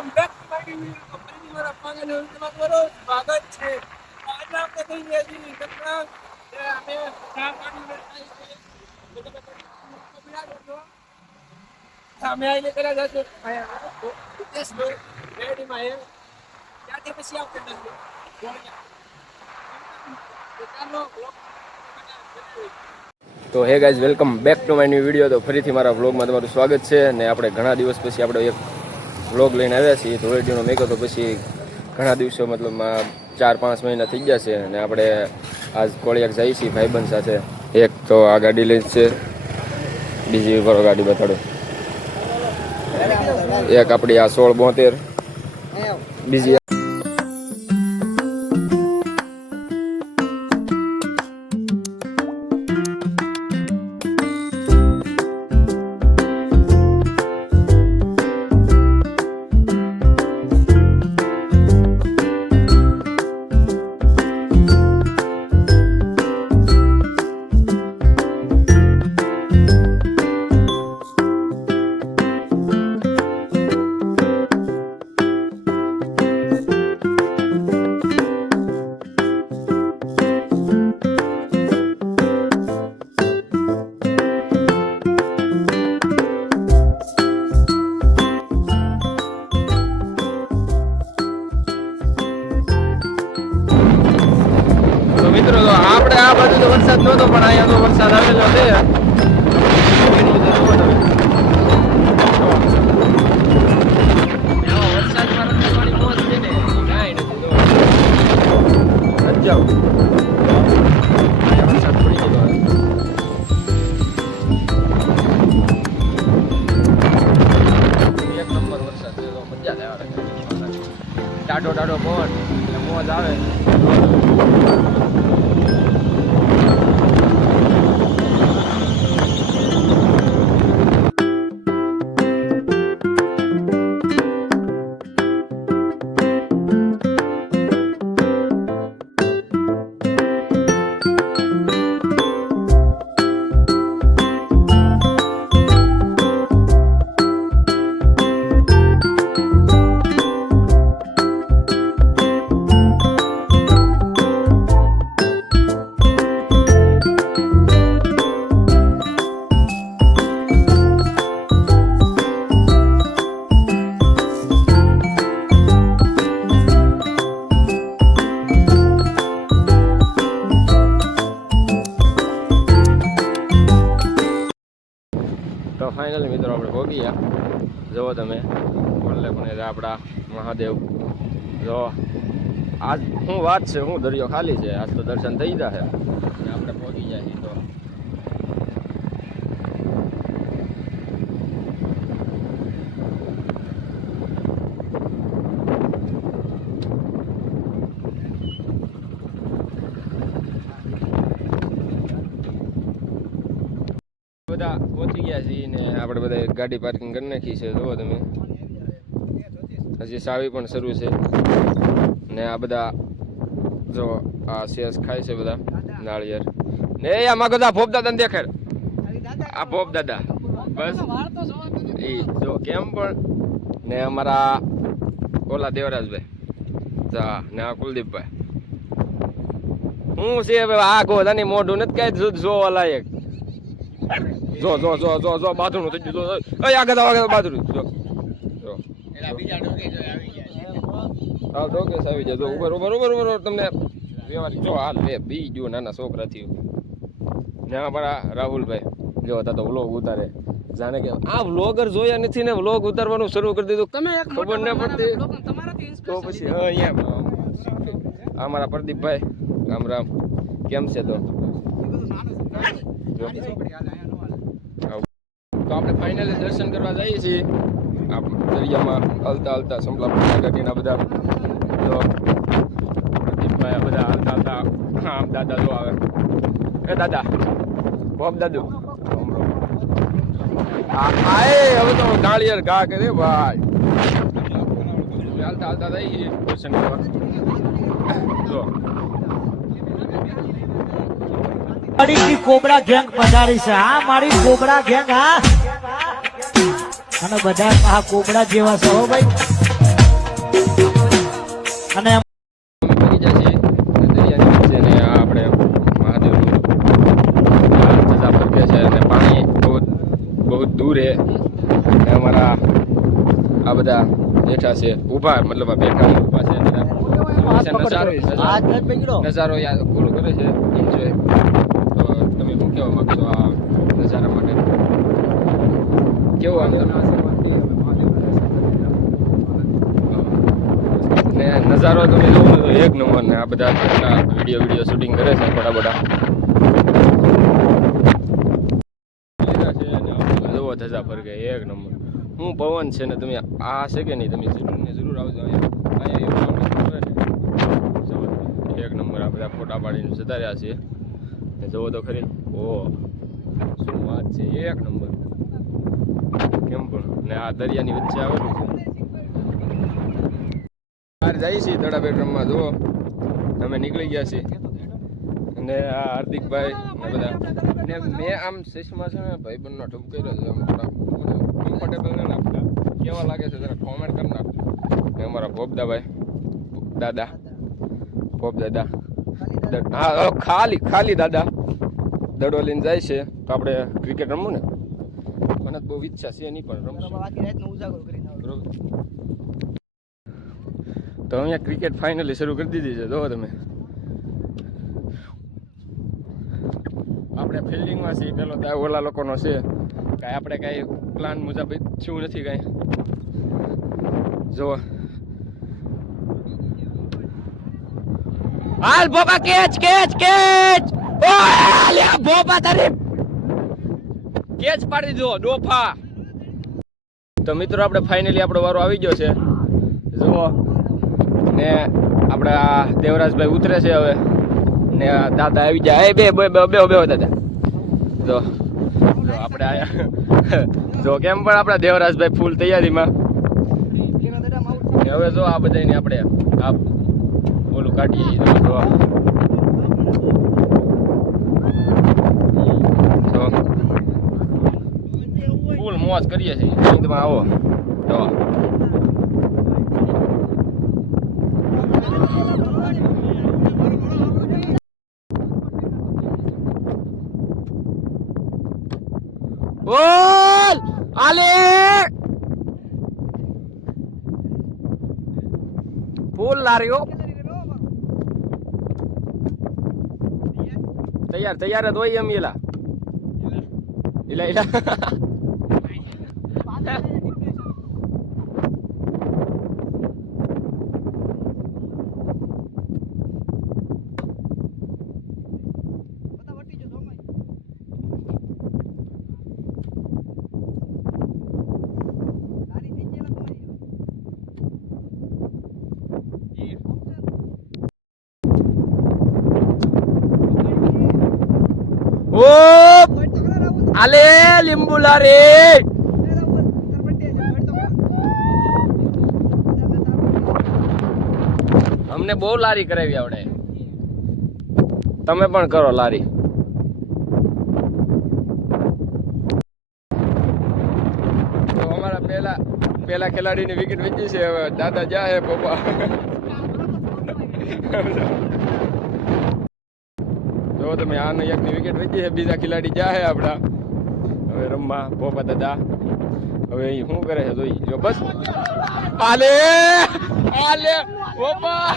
Welcome back to my video. તો ફરીથી મારા પાગલ વિડિયોમાં તમારું સ્વાગત છે. આજે આપણે થઈ ગયા છીએ ઘટના જે અમે ચા પાણી બેઠા છીએ. તો તમે બિરાજ છો. સામે આવીને કર્યા જશો હિતેશભાઈ રેડીમાં એ ત્યાંથી પછી આપણે ચાલો તો hey guys welcome back to my new video. તો ફરીથી મારા વ્લોગમાં તમારું સ્વાગત છે. ને આપણે ઘણા દિવસ પછી આપણે એક વ્લોગ લઈને આવ્યા છીએ ધોળેટીનો મેકો. તો પછી ઘણા દિવસો મતલબમાં 4-5 મહિના થઈ ગયા છે. અને આપણે આજ કોળિયાક જઈએ છીએ ભાઈબંધ સાથે. એક તો આ ગાડી લઈ છે, બીજી ઉપર ગાડી બતાડો. એક આપણી આ 1672, બીજી મિત્રો. તો આપણે આ બાજુ તો વરસાદ નહોતો, પણ અહીંયા તો વરસાદ આવેલો છે. વરસાદમાં રમવાની મોજ છે ને કાંઈ નથી. જાઓ વરસાદ પડી ગયો. એક નંબર વરસાદ છે. તો મજા જ આવે. ટાઢો ટાઢો પવન એટલે મોજ આવે. તો ફાઇનલી મિત્રો આપણે પહોંચી ગયા. જુઓ તમે બોલે પણ આપણા મહાદેવ. જો આજ શું વાત છે, શું દરિયો ખાલી છે. આજ તો દર્શન થઈ ગયા છે અને આપણે પહોંચી જાય છીએ. તો બધા પહોંચી ગયા છીએ ને આપણે બધા ગાડી પાર્કિંગ કરી નાખી છે. જુઓ તમે હજી સાવી પણ શરૂ છે. ને આ બધા જો આ શેષ ખાય છે બધા નાળિયેર. ને આ માગો ભોપ દાદા ને દેખાડ. આ ભોપ દાદા બસ એ જો કેમ પણ. ને અમારા ઓલા દેવરાજભાઈ જા ને આ કુલદીપભાઈ. હું છે હવે આ ગોધાની મોઢું નથી કઈ જોવા લાયક. જો જો જો જો જો બાથરૂમ થઈ ગયું. આગળ બાથરૂમ જો જો હા ડોકેસ આવી જાય. ઉપર ઉપર ઉપર ઉપર તમને વ્યવહારિક જો હાલ લે બી ગયો નાના છોકરાથી. ને અમારા રાહુલભાઈ જો હતા તો વ્લોગ ઉતારે. જાણે કે આ વ્લોગર જોયા નથી ને વ્લોગ ઉતારવાનું શરૂ કરી દીધું. તમે ખબર ન પડતી તો પછી અહીંયા અમારા પ્રદીપભાઈ રામ રામ કેમ છે? તો આપણે ફાઇનલી દર્શન કરવા જઈએ છીએ. આ દરિયામાં હલતા હલતા સંભળા ગાડીના બધા તો પ્રદીપભાઈ બધા હલતા હલતા. હા દાદા જો આવે. એ દાદા ભોપ દાદુ હવે તો નાળિયેર ઘા કરે ભાઈ. હાલતા હાલતા જઈએ દર્શન કરવા. જો મારી કોબરા ગેંગ પધારી છે. હા મારી કોબરા ગેંગ. હા અને બધા કોબરા જેવા છો ભાઈ. અને અમે પહોંચી ગયા છીએ દરિયાની વચ્ચે ને આ આપણે મહાદેવનું ધજા ફરકે છે અને પાણી બહુ દૂર છે ને અમારા આ બધા બેઠા છે ઊભા મતલબ આ બેઠા ઊભા છે બધા નજારો યાદ પૂરો કરે છે એન્જોય. તો તમે શું કહેવા માગશો આ નજારા માટે? કેવું ને નજારો તમે જોવો તો એક નંબર ને આ બધા વિડીયો શૂટિંગ કરે છે બધા જોવો ધજા પર ગઈ એક નંબર. હું પવન છે ને તમે આ છે કે નહીં તમે જરૂર આવજો અહીંયા એક નંબર આ બધા ફોટા પાડીને જતા રહ્યા છીએ ને જોવો તો ખરી. ઓહ શું વાત છે એક નંબર કેમ પણ ને આ દરિયાની વચ્ચે આવેલું છે. બહાર જઈએ છીએ દડા બેડરૂમમાં જુઓ અમે નીકળી ગયા છીએ અને આ હાર્દિકભાઈ ને બધા ને મેં આમ શીશમાં છે ને ભાઈબંધનો ઠપ કર્યો છે આમ થોડા કમ્ફર્ટેબલ ને આપતા કેવા લાગે છે જરા કોમેન્ટ કરી નાખજો. ને અમારા ભોપદાભાઈ દાદા ભોપ દાદા હા ખાલી દાદા દડો લઈને જાય છે. તો આપણે ક્રિકેટ રમવું ને મને બહુ ઈચ્છા છે નહીં પણ રમશું. તો અહીંયા ક્રિકેટ ફાઇનલી શરૂ કરી દીધી છે. જો તમે આપણે ફિલ્ડિંગમાં છીએ પેલો તો ઓલા લોકોનો છે કાંઈ આપણે કાંઈ પ્લાન મુજબ ઈચ્છવું નથી કાંઈ. જો હાલ બોબા કેચ ઓય બોબા તારી કેચ પાડી દીધો ડોફા. તો મિત્રો આપણે ફાઇનલી આપણો વારો આવી ગયો છે. જુઓ ને આપણા દેવરાજભાઈ ઉતરે છે હવે ને દાદા આવી જાય બે દાદા. જો આપણે આયા જો કેમ પણ આપણા દેવરાજભાઈ ફૂલ તૈયારીમાં. હવે જો આ બધાને આપણે આ ઓલું કાઢીએ જો ફૂલ મોજ કરીએ છીએ. તમે આવો તો બોલ આલે ફૂલ લારીઓ તૈયાર જ હોય એમ ઈલા ઓ આલે લીંબુલા રે અમને બહુ લારી કરાવી આવડે. તમે પણ કરો લારી. તો અમારા પેલા ખેલાડીની વિકેટ વીચી છે. હવે દાદા જા હે પપ્પા જો તમે આનો એકની વિકેટ વીચી છે. બીજા ખેલાડી જા હે આપડા હવે રમવા પપ્પા દાદા. હવે અહીં શું કરે છે જોઈ જો બસ આલે પપ્પા.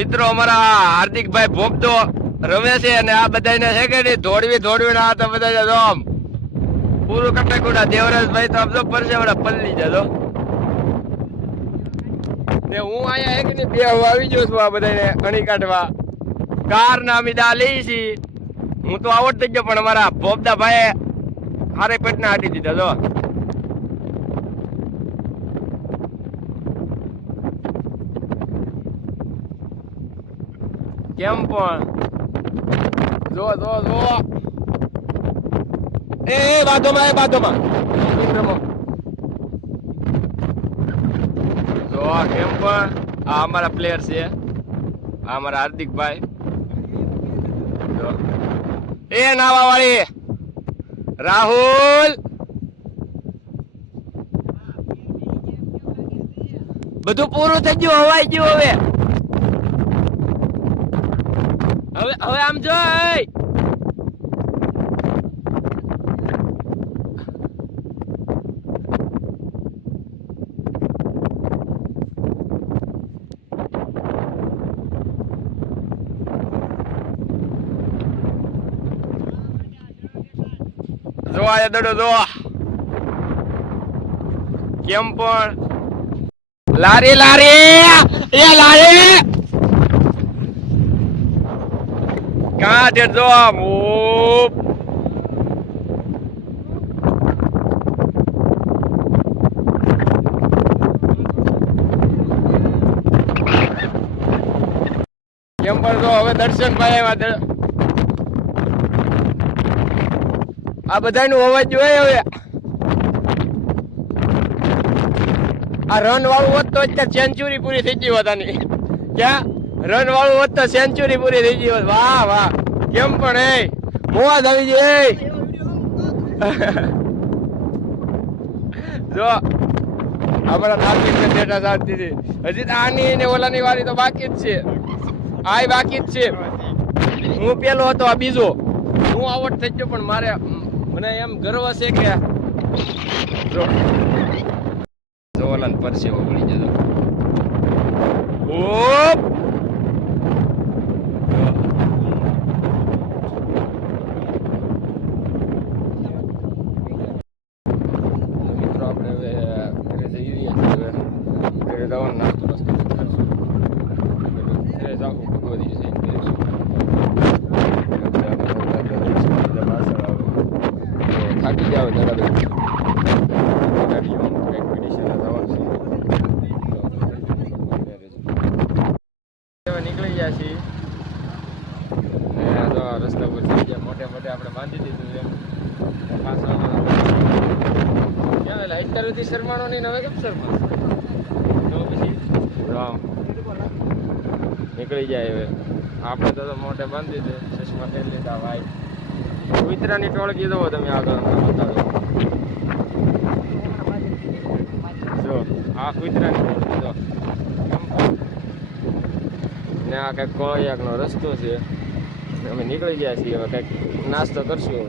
મિત્રો અમારા હાર્દિકભાઈ ભોપતો રમે છે અને આ બધાને છે કે નહીં ધોડવી આ તો બધા જો આમ પૂરું કટે કુડા. દેવરાજભાઈ તો આમ જો પરસે વડા પલ્લી જતો ને હું અહીંયા એક ને બે આવી ગયો છું આ બધાને અણી કાઢવા. કાર ના અમીદા લઈ છી હું તો આવડતી જ પણ અમારા ભોપદા ભાઈ હારે પેટના હાટી દીધા જો. કેમ પણ જો એ બાજુમાં જો કેમ પણ આ અમારા પ્લેયર છે. આ અમારા હાર્દિકભાઈ જો એ નાવા વાળી રાહુલ બધું પૂરું થઈ ગયું, હવાઈ ગયું. હવે હવે આમ જો. જો આ દડો જો કેમ પણ લારી એ લારી ક્યાં છે જો મૂપ કેમ પણ જો હવે દર્શન ભાઈ આવ્યા. આ બધાનું અવાજ જોઈએ. હવે આ રન વાળું હોત તો અત્યારે સેન્ચુરી પૂરી થઈ ગઈ હોત આની. ક્યાં રન વાળું હોત તો સેન્ચુરી પૂરી થઈ ગઈ હોત. વાહ વાહ કેમ પણ એ મોજ આવી ગઈ. જો આપણા નાગરિકને ડેટા સાચી છે. હજી તો આની ને ઓલાની વાળી તો બાકી જ છે. આય બાકી જ છે. હું પેલો હતો, આ બીજો. હું આઉટ થઈ ગયો, પણ મને એમ ગર્વ છે કે જો ઓલા પરસેવો પડી જતો. ઓપ મિત્રો આપણે હવે ઘરે જઈ રહ્યા છીએ. ઘરે જવાનો નાસ્તો ઘરે જાવ ભગવતી જઈને થાકી જાવ જરા નીકળી ગયા છીએ. રસ્તા પર થઈ ગયા મોટે આપણે બાંધી દીધું છે. પાછા ક્યાં અત્યાર સુધી શરમાનો નહીં, હવે કેમ શરમા તો પછી નીકળી જાય. હવે આપણે તો મોટે બાંધી દીધું, ચશ્મા પહેરી લીધા. ભાઈ કુતરાની ટોળકી દો તમે આગળ બતાવો. જો આ કુતરાની ટોળકી દો ને આ કંઈક કોળિયાકનો રસ્તો છે. અમે નીકળી ગયા છીએ. હવે કંઈક નાસ્તો કરશું.